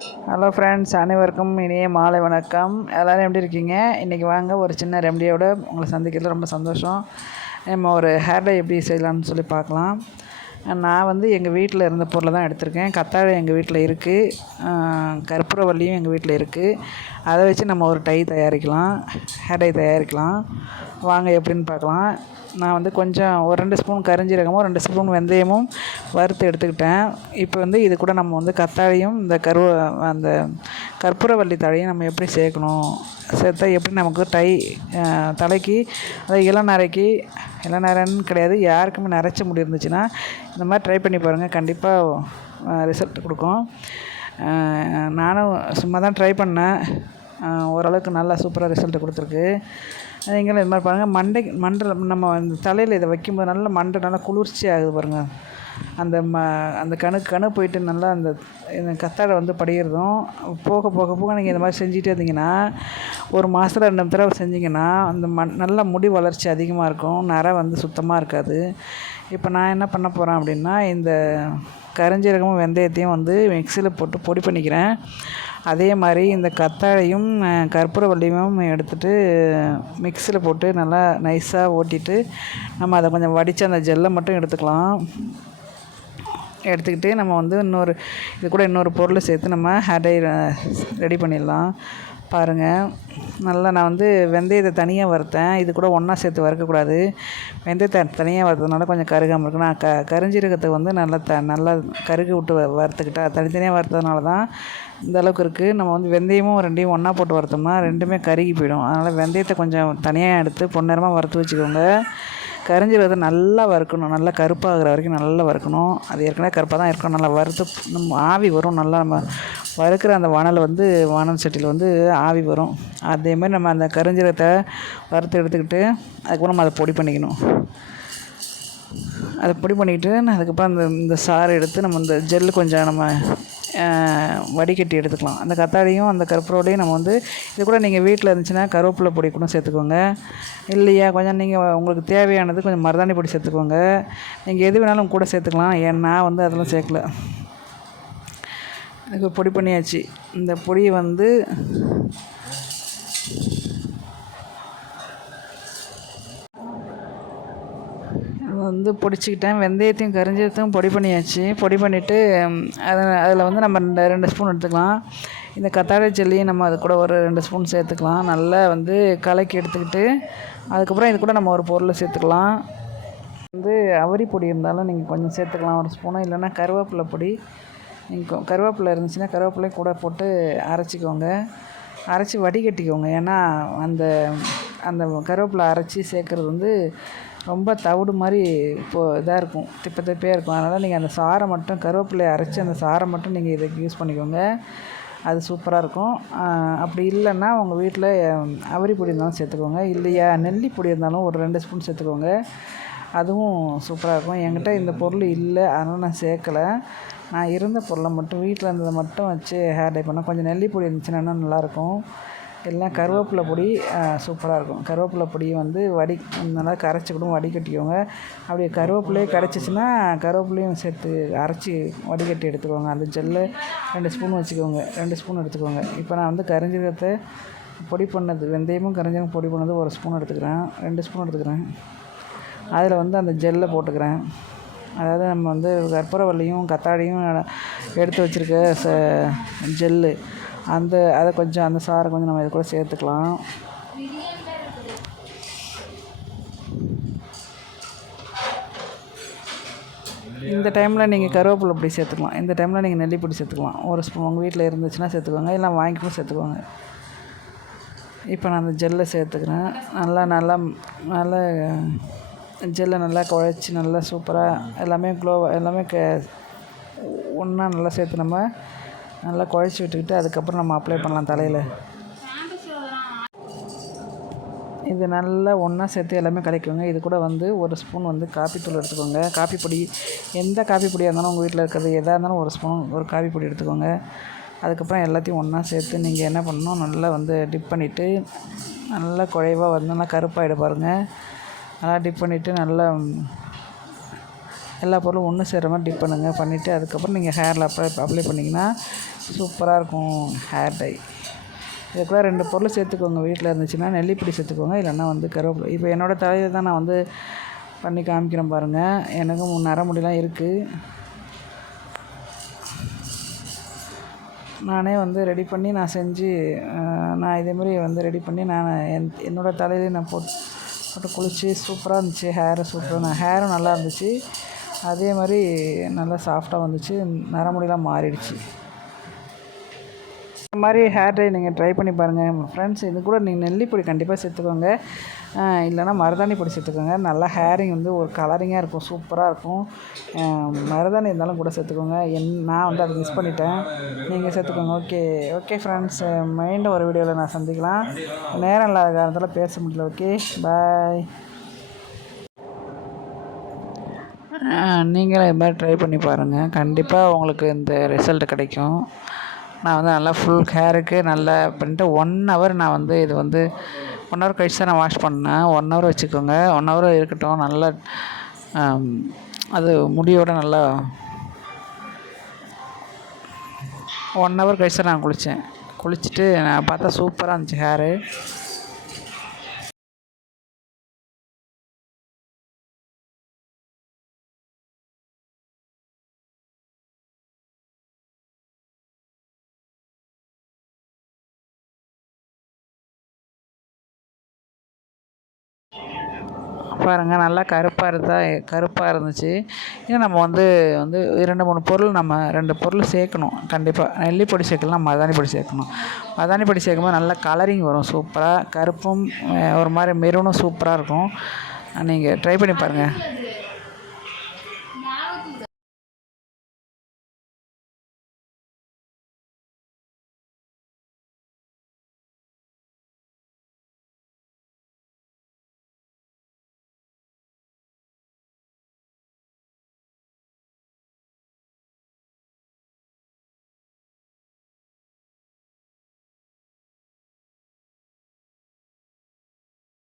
Hello friends அனைவருக்கும் இனிய மாலை வணக்கம். எல்லோரும் எப்படி இருக்கீங்க? இன்றைக்கி வாங்க ஒரு சின்ன ரெமடியோட உங்களை சந்திக்கிறதுல ரொம்ப சந்தோஷம். நம்ம ஒரு ஹேர் டை எப்படி செய்யலாம்னு சொல்லி பார்க்கலாம். நான் வந்து எங்கள் வீட்டில் இருந்த பொருளை தான் எடுத்திருக்கேன். கத்தாழை எங்கள் வீட்டில் இருக்குது கற்பூரவள்ளியும் எங்கள் வீட்டில் இருக்குது அதை வச்சு நம்ம ஒரு டை தயாரிக்கலாம். ஹேர் டை தயாரிக்கலாம். வாங்க எப்படின்னு பார்க்கலாம். நான் வந்து கொஞ்சம் ஒரு ரெண்டு ஸ்பூன் கரிஞ்சீரகமும் ரெண்டு ஸ்பூன் வெந்தயமும் வறுத்து எடுத்துக்கிட்டேன். இப்போ வந்து இது கூட நம்ம வந்து கத்தாழையும் இந்த கருவ அந்த கற்பூரவள்ளி தழையும் நம்ம எப்படி சேர்க்கணும்? சேர்த்தா எப்படி நமக்கு டை தலைக்கு அதை இளநரைக்கு இளநரைன்னு கிடையாது. யாருக்குமே நரைச்ச முடி இருந்துச்சுன்னா இந்த மாதிரி ட்ரை பண்ணி பாருங்கள் கண்டிப்பாக ரிசல்ட் கொடுக்கும். நானும் சும்மா தான் ட்ரை பண்ணேன் ஓரளவுக்கு நல்லா சூப்பராக ரிசல்ட் கொடுத்துருக்கு. நீங்களும் இது மாதிரி பாருங்கள் மண்டை மண்டை நம்ம இந்த தலையில் இதை வைக்கும்போது நல்லா மண்டை நல்லா குளிர்ச்சி ஆகுது பாருங்கள் அந்த ம அந்த கணு கணு போயிட்டு நல்லா அந்த கத்தாழை வந்து படிகிறதும் போக போக போக நீங்கள் இந்த மாதிரி செஞ்சுட்டே இருந்தீங்கன்னா ஒரு மாதத்தில் ரெண்டு தடவை செஞ்சிங்கன்னா அந்த மண் நல்ல முடி வளர்ச்சி அதிகமாக இருக்கும் நரை வந்து சுத்தமாக இருக்காது. இப்போ நான் என்ன பண்ண போகிறேன் அப்படின்னா இந்த கரிஞ்சீரகமும் வெந்தயத்தையும் வந்து மிக்சியில் போட்டு பொடி பண்ணிக்கிறேன். அதே மாதிரி இந்த கத்தாழையும் கற்பூரவள்ளியும் எடுத்துகிட்டு மிக்சியில் போட்டு நல்லா நைஸாக ஓட்டிட்டு நம்ம அதை கொஞ்சம் வடித்து அந்த ஜெல்லை மட்டும் எடுத்துக்கலாம். எடுத்துக்கிட்டு நம்ம வந்து இன்னொரு இது கூட இன்னொரு பொருளை சேர்த்து நம்ம ஹேர் டை ரெடி பண்ணிடலாம். பாருங்கள் நல்லா நான் வந்து வெந்தயத்தை தனியாக வறுத்தேன். இது கூட ஒன்றா சேர்த்து வறுக்கக்கூடாது. வெந்தயத்தை தனியாக வறுத்ததுனால கொஞ்சம் கருகாமல் இருக்கும். நான் க கருஞ்சீரகத்தை வந்து நல்லா த நல்லா கருக விட்டு வறுத்துக்கிட்டா தனித்தனியாக வறுத்ததுனால தான் இந்த அளவுக்கு இருக்குது நம்ம வந்து வெந்தயமும் ரெண்டையும் ஒன்றா போட்டு வறுத்தோம்னா ரெண்டுமே கருகி போயிடும். அதனால் வெந்தயத்தை கொஞ்சம் தனியாக எடுத்து பொன்னேரமாக வறுத்து வச்சுக்கோங்க. கரிஞ்சீரகத்தை நல்லா வறுக்கணும். நல்லா கருப்பாகிற வரைக்கும் நல்லா வறுக்கணும். அது ஏற்கனவே கருப்பாக தான் இருக்கும் நல்லா வறுத்து நம்ம ஆவி வரும். நல்லா நம்ம வறுக்கிற அந்த வானல் வந்து வானல் சட்டியில் வந்து ஆவி வரும். அதேமாதிரி நம்ம அந்த கரிஞ்சீரகத்தை வறுத்து எடுத்துக்கிட்டு அதுக்கப்புறம் நம்ம அதை பொடி பண்ணிக்கணும். அதை பொடி பண்ணிக்கிட்டு அதுக்கப்புறம் அந்த இந்த சாறு எடுத்து நம்ம இந்த ஜெல்லு கொஞ்சம் நம்ம வடிகட்டி எடுத்துக்கலாம். அந்த கத்தாழையும் அந்த கற்பூரோடையும் நம்ம வந்து இது கூட நீங்கள் வீட்டில் இருந்துச்சுன்னா கருவேப்பிலை பொடி கூட சேர்த்துக்கோங்க. இல்லையா கொஞ்சம் நீங்கள் உங்களுக்கு தேவையானது கொஞ்சம் மருதாணி பொடி சேர்த்துக்கோங்க. நீங்கள் எது வேணாலும் கூட சேர்த்துக்கலாம். ஏன் நான் வந்து அதெல்லாம் சேர்க்கல. இதுக்கு பொடி பண்ணியாச்சு. இந்த பொடியை வந்து வந்து பிடிச்சிக்கிட்டேன். வெந்தயத்தையும் கரிஞ்சத்தையும் பொடி பண்ணியாச்சு. பொடி பண்ணிவிட்டு அதை அதில் வந்து நம்ம ரெண்டு ரெண்டு ஸ்பூன் எடுத்துக்கலாம். இந்த கத்தாழை ஜெல்லியும் நம்ம அது கூட ஒரு ரெண்டு ஸ்பூன் சேர்த்துக்கலாம். நல்லா வந்து கலக்கி எடுத்துக்கிட்டு அதுக்கப்புறம் இது கூட நம்ம ஒரு பொருளை சேர்த்துக்கலாம். வந்து அவரி பொடி இருந்தாலும் நீங்கள் கொஞ்சம் சேர்த்துக்கலாம். ஒரு ஸ்பூனும் இல்லைன்னா கருவேப்பிலை பொடி. நீங்கள் கருவேப்பிலை இருந்துச்சுன்னா கருவேப்பிலையும் கூட போட்டு அரைச்சிக்கோங்க. அரைச்சி வடிகட்டிக்கோங்க. ஏன்னா அந்த அந்த கருவேப்பிலை அரைச்சி சேர்க்குறது வந்து ரொம்ப தவிடு மாதிரி இப்போது இதாக இருக்கும் திப்ப திப்பையாக இருக்கும். அதனால் நீங்கள் அந்த சாறை மட்டும் கருவேப்பிலையை அரைச்சி அந்த சாறை மட்டும் நீங்கள் இதுக்கு யூஸ் பண்ணிக்கோங்க. அது சூப்பராக இருக்கும். அப்படி இல்லைன்னா உங்கள் வீட்டில் அவரி பொடி இருந்தாலும் சேர்த்துக்கோங்க. இல்லையா நெல்லி பொடி இருந்தாலும் ஒரு ரெண்டு ஸ்பூன் சேர்த்துக்கோங்க. அதுவும் சூப்பராக இருக்கும். என்கிட்ட இந்த பொருள் இல்லை அதனால் நான் சேர்க்கலை. நான் இருந்த பொருளை மட்டும் வீட்டில் இருந்ததை மட்டும் வச்சு ஹேர் டை பண்ணேன் கொஞ்சம் நெல்லி பொடி இருந்துச்சுன்னா நல்லாயிருக்கும் எல்லாம் கருவேப்பிலை பொடி சூப்பராக இருக்கும். கருவேப்பிலை பொடியை வந்து வடி நல்லா கரைச்சி கூட வடிகட்டிக்கோங்க. அப்படியே கருவேப்பிலையே கிடச்சிச்சின்னா கருவேப்பிலையும் சேர்த்து அரைச்சி வடிகட்டி எடுத்துக்கோங்க. அந்த ஜெல்லு ரெண்டு ஸ்பூன் வச்சுக்கோங்க. ரெண்டு ஸ்பூன் எடுத்துக்கோங்க. இப்போ நான் வந்து கரிஞ்சீரகத்தை பொடி பண்ணது வெந்தயமும் கரிஞ்சீரகம் பொடி பண்ணது ஒரு ஸ்பூன் எடுத்துக்கிறேன். ரெண்டு ஸ்பூன் எடுத்துக்கிறேன். அதில் வந்து அந்த ஜெல்லை போட்டுக்கிறேன். அதாவது நம்ம வந்து கற்பூரவல்லியும் கத்தாழையும் எடுத்து வச்சுருக்க ச ஜெல்லு. அந்த அதை கொஞ்சம் அந்த சாறை கொஞ்சம் நம்ம இது கூட சேர்த்துக்கலாம். இந்த டைமில் நீங்கள் கருவேப்பிலை பொடி சேர்த்துக்கலாம். இந்த டைமில் நீங்கள் நெல்லிப்பொடி சேர்த்துக்கலாம். ஒரு ஸ்பூன் உங்கள் வீட்டில் இருந்துச்சுன்னா சேர்த்துக்கோங்க. இல்லை வாங்கிக்கூட சேர்த்துக்கோங்க. இப்போ நான் அந்த ஜெல்லை சேர்த்துக்கிறேன். நல்லா நல்லா நல்லா ஜெல்லை நல்லா குழச்சி நல்லா சூப்பராக எல்லாமே க்ளோ எல்லாமே க ஒன்றா நல்லா சேர்த்து நம்ம நல்லா குழச்சி விட்டுக்கிட்டு அதுக்கப்புறம் நம்ம அப்ளை பண்ணலாம் தலையில். இது நல்லா ஒன்றா சேர்த்து எல்லாமே கிடைக்குங்க இது கூட வந்து ஒரு ஸ்பூன் வந்து காப்பி தூள் எடுத்துக்கோங்க. காப்பி பொடி எந்த காப்பி பொடியாக இருந்தாலும் உங்கள் வீட்டில் இருக்கிறது எதாக இருந்தாலும் ஒரு ஸ்பூன் ஒரு காப்பி பொடி எடுத்துக்கோங்க. அதுக்கப்புறம் எல்லாத்தையும் ஒன்றா சேர்த்து நீங்கள் என்ன பண்ணணும்? நல்லா வந்து டிப் பண்ணிவிட்டு நல்லா குழைவாக வந்து நல்லா கருப்பாகிட பாருங்கள் நல்லா டிப் பண்ணிவிட்டு நல்லா எல்லா பொருளும் ஒன்று சேர்கிற மாதிரி டிப் பண்ணுங்கள் பண்ணிவிட்டு அதுக்கப்புறம் நீங்கள் ஹேரில் அப்ளை அப்ளை பண்ணிங்கன்னா சூப்பராக இருக்கும் ஹேர் டை இது கூட ரெண்டு பொருள் சேர்த்துக்கோங்க. வீட்டில் இருந்துச்சுன்னா நெல்லிப்பொடி சேர்த்துக்கோங்க. இல்லைன்னா வந்து கருவேப்பிலை. இப்போ என்னோடய தலையில் தான் நான் வந்து பண்ணி காமிக்கிறேன் பாருங்கள் எனக்கும் நரமுடிலாம் இருக்குது நானே வந்து ரெடி பண்ணி நான் செஞ்சு நான் இதேமாரி வந்து ரெடி பண்ணி நான் என் என்னோடய தலையிலே நான் போட்டு போட்டு குளித்து சூப்பராக இருந்துச்சு. ஹேரு சூப்பராக நான் ஹேரும் நல்லா இருந்துச்சு. அதே மாதிரி நல்லா சாஃப்டாக வந்துச்சு. நரமுடிலாம் மாறிடுச்சு. இந்த மாதிரி ஹேர் டை நீங்கள் ட்ரை பண்ணி பாருங்கள் ஃப்ரெண்ட்ஸ் இது கூட நீங்கள் நெல்லிப்பொடி கண்டிப்பாக சேர்த்துக்கோங்க. இல்லைனா மருதாணி பொடி சேர்த்துக்கோங்க. நல்லா ஹேரிங் வந்து ஒரு கலரிங்காக இருக்கும். சூப்பராக இருக்கும். மருதாணி இருந்தாலும் கூட சேர்த்துக்கோங்க. என் நான் வந்து அதை மிஸ் பண்ணிட்டேன். நீங்கள் சேர்த்துக்கோங்க. ஓகே ஓகே ஃப்ரெண்ட்ஸ் மைண்டும் ஒரு வீடியோவில் நான் சந்திக்கலாம். நேரம் இல்லாத காரணத்தில் பேச முடியல. ஓகே பாய் நீங்களும் இது மாதிரி ட்ரை பண்ணி பாருங்கள் கண்டிப்பாக உங்களுக்கு இந்த ரிசல்ட் கிடைக்கும். நான் வந்து நல்லா ஃபுல் ஹேருக்கு நல்லா பண்ணிட்டு ஒன் ஹவர் நான் வந்து இது வந்து ஒன் ஹவர் கழிச்சு தான் நான் வாஷ் பண்ணேன். ஒன் ஹவர் வச்சுக்கோங்க. ஒன் ஹவர் இருக்கட்டும். நல்லா அது முடியோட நல்லா ஒன் ஹவர் கழிச்சு நான் குளித்தேன் குளிச்சுட்டு நான் பார்த்தா சூப்பராக இருந்துச்சு ஹேரு பாருங்கள் நல்லா கருப்பாக இருந்தால் கருப்பாக இருந்துச்சு. இன்னும் நம்ம வந்து வந்து ரெண்டு மூணு பொருள் நம்ம ரெண்டு பொருள் சேர்க்கணும். கண்டிப்பாக நெல்லிப்பொடி சேர்க்கலாம் மதானி பொடி சேர்க்கணும். மதானி பொடி சேர்க்கும்போது நல்லா கலரிங் வரும் சூப்பராக கருப்பும் ஒரு மாதிரி மெரூனும் சூப்பராக இருக்கும். நீங்கள் ட்ரை பண்ணி பாருங்கள்